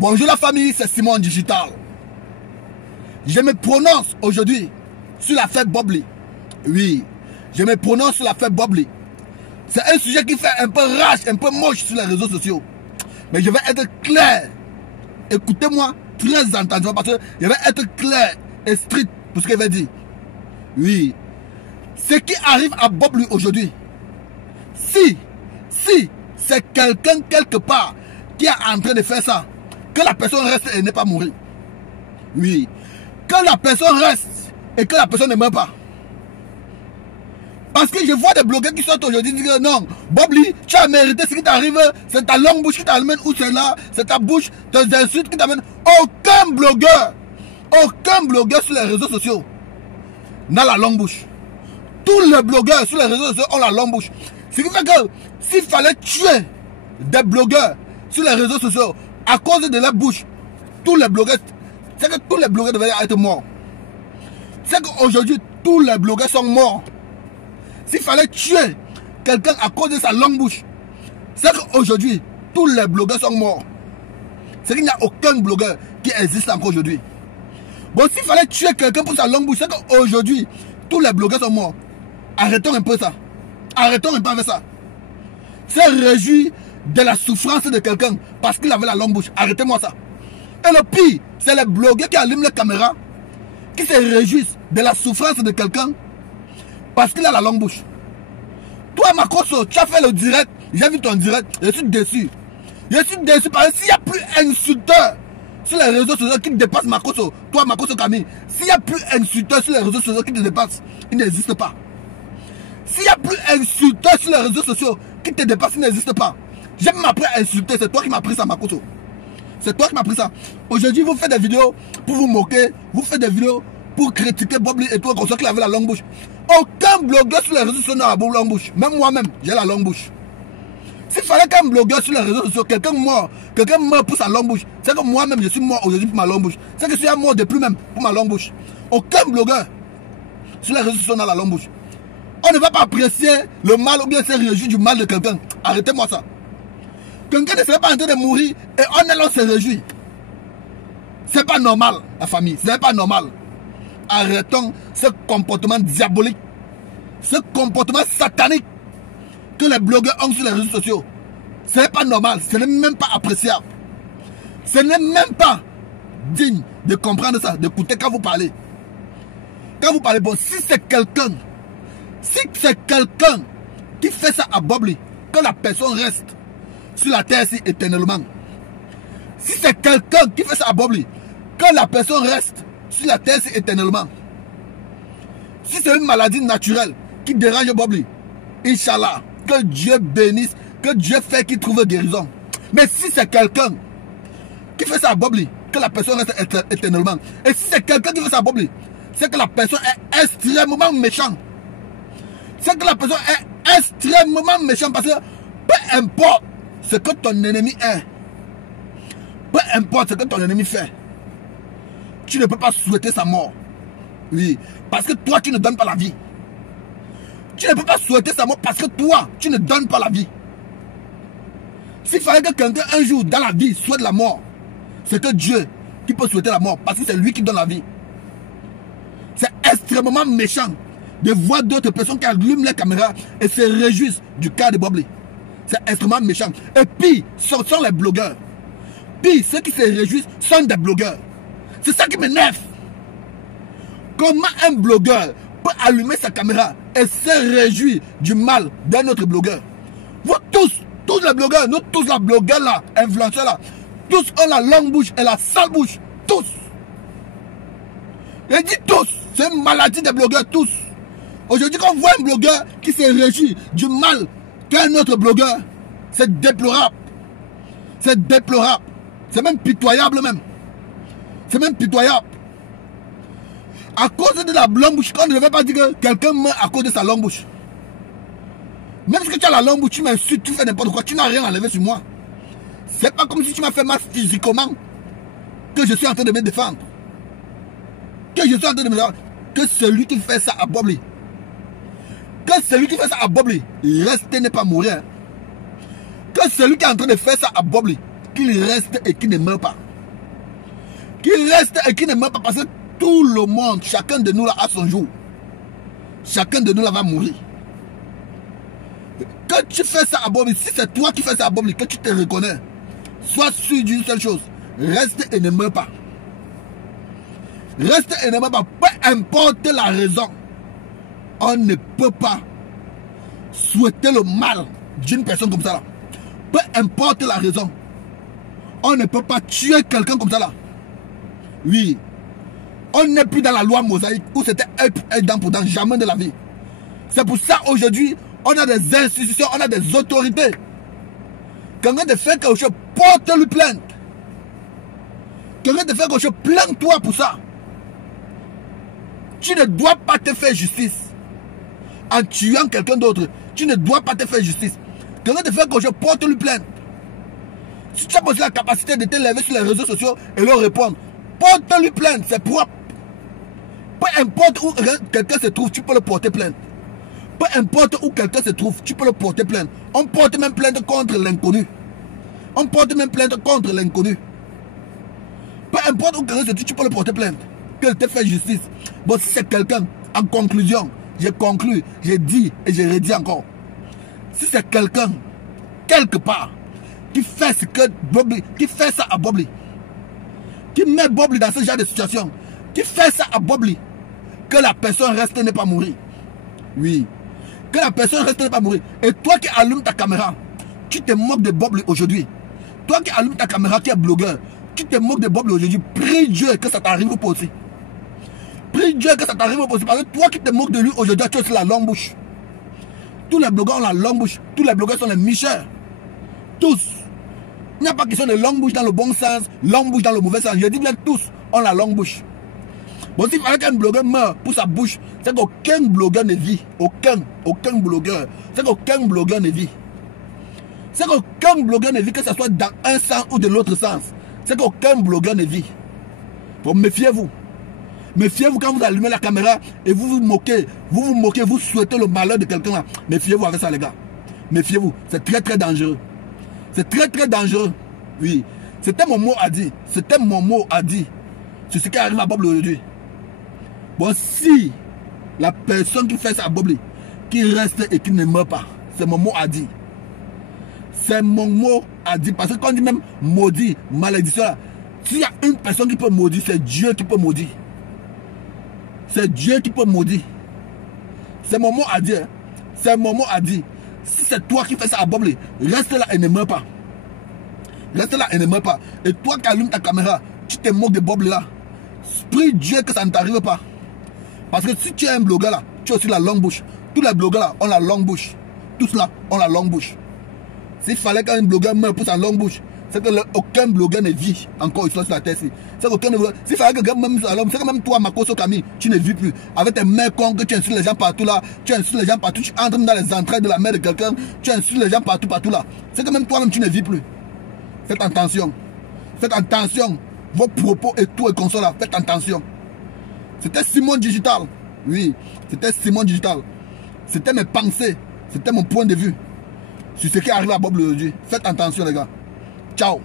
Bonjour la famille, c'est Simon Digital. Je me prononce aujourd'hui sur l'affaire Bobli. Oui, je me prononce sur l'affaire Bobli. C'est un sujet qui fait un peu rage, un peu moche sur les réseaux sociaux. Mais je vais être clair. Écoutez-moi très attentivement parce que je vais être clair et strict pour ce que je vais dire. Oui, ce qui arrive à Bobli aujourd'hui, si c'est quelqu'un quelque part qui est en train de faire ça, que la personne reste et n'est pas mourir. Oui, que la personne reste et que la personne ne meurt pas. Parce que je vois des blogueurs qui sortent aujourd'hui et disent non, Bobli, tu as mérité ce qui t'arrive, c'est ta longue bouche qui t'amène où c'est là, c'est ta bouche, tes insultes qui t'amènent. Aucun blogueur sur les réseaux sociaux n'a la longue bouche. Tous les blogueurs sur les réseaux sociaux ont la longue bouche. Ce qui fait que s'il fallait tuer des blogueurs sur les réseaux sociaux à cause de leur bouche, tous les blogueurs, c'est que tous les blogueurs devraient être morts. C'est qu'aujourd'hui, tous les blogueurs sont morts. S'il fallait tuer quelqu'un à cause de sa longue bouche, c'est qu'aujourd'hui, tous les blogueurs sont morts. C'est qu'il n'y a aucun blogueur qui existe encore aujourd'hui. Bon, s'il fallait tuer quelqu'un pour sa longue bouche, c'est qu'aujourd'hui, tous les blogueurs sont morts. Arrêtons un peu ça. Arrêtons un peu avec ça. C'est réjouir de la souffrance de quelqu'un parce qu'il avait la longue bouche. Arrêtez-moi ça. Et le pire, c'est les blogueurs qui allument les caméras, qui se réjouissent de la souffrance de quelqu'un parce qu'il a la longue bouche. Toi, Makoso, tu as fait le direct. J'ai vu ton direct. Je suis déçu. Je suis déçu parce que s'il n'y a plus insulteur sur les réseaux sociaux qui dépasse Makoso, toi, Makoso Camille, s'il n'y a plus insulteur sur les réseaux sociaux qui te dépasse, il n'existe pas. S'il n'y a plus insulteur sur les réseaux sociaux qui te dépasse, il n'existe pas. J'ai même appris à insulter. C'est toi qui m'as pris ça, Makoso. C'est toi qui m'as pris ça. Aujourd'hui, vous faites des vidéos pour vous moquer. Vous faites des vidéos pour critiquer Bobli et toi, comme ça qu'il avait la longue bouche. Aucun blogueur sur les réseaux sociaux n'a la longue bouche. Même moi-même, j'ai la longue bouche. S'il fallait qu'un blogueur sur les réseaux sociaux, quelqu'un meurt pour sa longue bouche, c'est que moi-même, je suis mort aujourd'hui pour ma longue bouche. C'est que je suis mort de plus même pour ma longue bouche. Aucun blogueur sur les réseaux sociaux n'a la longue bouche. On ne va pas apprécier le mal ou bien se réjouir du mal de quelqu'un. Arrêtez-moi ça. Quelqu'un ne serait pas en train de mourir et on se réjouit. C'est pas normal, la famille. C'est pas normal. Arrêtons ce comportement diabolique, ce comportement satanique que les blogueurs ont sur les réseaux sociaux. Ce n'est pas normal. Ce n'est même pas appréciable. Ce n'est même pas digne de comprendre ça, d'écouter quand vous parlez. Quand vous parlez, bon, si c'est quelqu'un qui fait ça à Bobli, que la personne reste sur la terre ici éternellement. Si c'est quelqu'un qui fait ça à Bobli, que la personne reste sur la terre ici éternellement. Si c'est une maladie naturelle qui dérange Bobli, Inch'Allah, que Dieu bénisse, que Dieu fait qu'il trouve guérison. Mais si c'est quelqu'un qui fait ça à Bobli, que la personne reste éternellement. Et si c'est quelqu'un qui fait ça à Bobli, c'est que la personne est extrêmement méchante. C'est que la personne est extrêmement méchante parce que peu importe ce que ton ennemi est, peu importe ce que ton ennemi fait, tu ne peux pas souhaiter sa mort. Oui, parce que toi tu ne donnes pas la vie. Tu ne peux pas souhaiter sa mort parce que toi tu ne donnes pas la vie. S'il fallait que quelqu'un un jour dans la vie souhaite la mort, c'est que Dieu qui peut souhaiter la mort parce que c'est lui qui donne la vie. C'est extrêmement méchant de voir d'autres personnes qui allument les caméras et se réjouissent du cas de Bobli. C'est extrêmement méchant. Et puis, ce sont les blogueurs. Puis, ceux qui se réjouissent sont des blogueurs. C'est ça qui m'énerve. Comment un blogueur peut allumer sa caméra et se réjouir du mal d'un autre blogueur? Vous tous les blogueurs, nous tous les blogueurs là, influenceurs là, tous ont la longue bouche et la sale bouche. Tous. Je dis tous. C'est une maladie des blogueurs, tous. Aujourd'hui, quand on voit un blogueur qui se réjouit du mal qu'un autre blogueur, c'est déplorable. C'est déplorable. C'est même pitoyable même. C'est même pitoyable. À cause de la longue bouche, on ne devait pas dire que quelqu'un meurt à cause de sa longue bouche. Même si tu as la longue bouche, tu m'insultes, tu fais n'importe quoi, tu n'as rien enlevé sur moi. C'est pas comme si tu m'as fait mal physiquement que je suis en train de me défendre. Que je suis en train de me défendre. Que celui qui fait ça à Bobli, que celui qui fait ça à Bobli, reste n'est pas mourir. Que celui qui est en train de faire ça à Bobli, qu'il reste et qu'il ne meurt pas. qui reste et qui ne meurt pas parce que tout le monde, chacun de nous là a son jour. Chacun de nous là va mourir. Quand tu fais ça à Bobli, si c'est toi qui fais ça à Bobli, que tu te reconnais, sois sûr d'une seule chose, reste et ne meurs pas. Reste et ne meurs pas, peu importe la raison. On ne peut pas souhaiter le mal d'une personne comme ça là. Peu importe la raison. On ne peut pas tuer quelqu'un comme ça là. Oui. On n'est plus dans la loi mosaïque où c'était un dent pour dent, jamais de la vie. C'est pour ça aujourd'hui, on a des institutions, on a des autorités. Quelqu'un te fait quelque chose, porte-lui plainte. Quelqu'un te fait quelque chose, plains-toi pour ça. Tu ne dois pas te faire justice. En tuant quelqu'un d'autre, tu ne dois pas te faire justice. Quelqu'un te fait quelque chose, porte-lui plainte. Si tu as posé la capacité de te lever sur les réseaux sociaux et leur répondre, porte-lui plainte, c'est propre. Peu importe où quelqu'un se trouve, tu peux le porter plainte. Peu importe où quelqu'un se trouve, tu peux le porter plainte. On porte même plainte contre l'inconnu. On porte même plainte contre l'inconnu. Peu importe où quelqu'un se trouve, tu peux le porter plainte. Qu'il te fait justice. Bon, si c'est quelqu'un, en conclusion, j'ai conclu, j'ai dit et j'ai redit encore. Si c'est quelqu'un, quelque part, qui fait ce que Bobli, qui fait ça à Bobli, qui met Bobli dans ce genre de situation, qui fait ça à Bobli, que la personne reste n'est pas mourir. Oui. Que la personne reste n'est pas mourir. Et toi qui allumes ta caméra, tu te moques de Bobli aujourd'hui. Toi qui allumes ta caméra, qui est blogueur, tu te moques de Bobli aujourd'hui. Prie Dieu que ça t'arrive pas aussi. Prie Dieu que ça t'arrive pas aussi. Parce que toi qui te moques de lui aujourd'hui, tu as aussi la longue bouche. Tous les blogueurs ont la longue bouche. Tous les blogueurs sont les micheurs. Tous. Il n'y a pas question de longue bouche dans le bon sens, longue bouche dans le mauvais sens. Je dis bien tous ont la longue bouche. Bon, s'il fallait qu'un blogueur meure pour sa bouche, c'est qu'aucun blogueur ne vit. Aucun blogueur. C'est qu'aucun blogueur ne vit. C'est qu'aucun blogueur ne vit, que ce soit dans un sens ou de l'autre sens. C'est qu'aucun blogueur ne vit. Bon, méfiez-vous. Méfiez-vous quand vous allumez la caméra et vous vous moquez. Vous souhaitez le malheur de quelqu'un là. Méfiez-vous avec ça, les gars. Méfiez-vous. C'est très, très dangereux. C'est très, très dangereux. Oui. C'était mon mot à dire. C'était mon mot à dire. C'est ce qui arrive à Bobli aujourd'hui. Bon, si la personne qui fait ça à Bobli, qui reste et qui ne meurt pas, c'est mon mot à dire. C'est mon mot à dire. Parce que quand on dit même maudit, malédiction, s'il y a une personne qui peut maudire, c'est Dieu qui peut maudire. C'est Dieu qui peut maudire. C'est mon mot à dire. C'est mon mot à dire. Si c'est toi qui fais ça à Bobli, reste là et ne meurs pas. Reste là et ne meurs pas. Et toi qui allumes ta caméra, tu te moques de Bobli là. Prie Dieu que ça ne t'arrive pas. Parce que si tu es un blogueur là, tu as aussi la longue bouche. Tous les blogueurs là ont la longue bouche. Tous là ont la longue bouche. S'il fallait qu'un blogueur meure pour sa longue bouche, c'est que aucun blogueur ne vit encore sur la terre. C'est qu'aucun blogueur. S'il fallait que quelqu'un même sur la longue, c'est que même toi, Makoso Kami, tu ne vis plus. Avec tes mains cons que tu insultes les gens partout là, tu insultes les gens partout, tu entres dans les entrailles de la mère de quelqu'un, tu insultes les gens partout là. C'est que même toi-même tu ne vis plus. Faites attention. Faites attention. Vos propos et tout et console là, faites attention. C'était Simon Digital. Oui, c'était Simon Digital. C'était mes pensées. C'était mon point de vue sur ce qui arrive à Bobli aujourd'hui. Faites attention les gars. Ciao.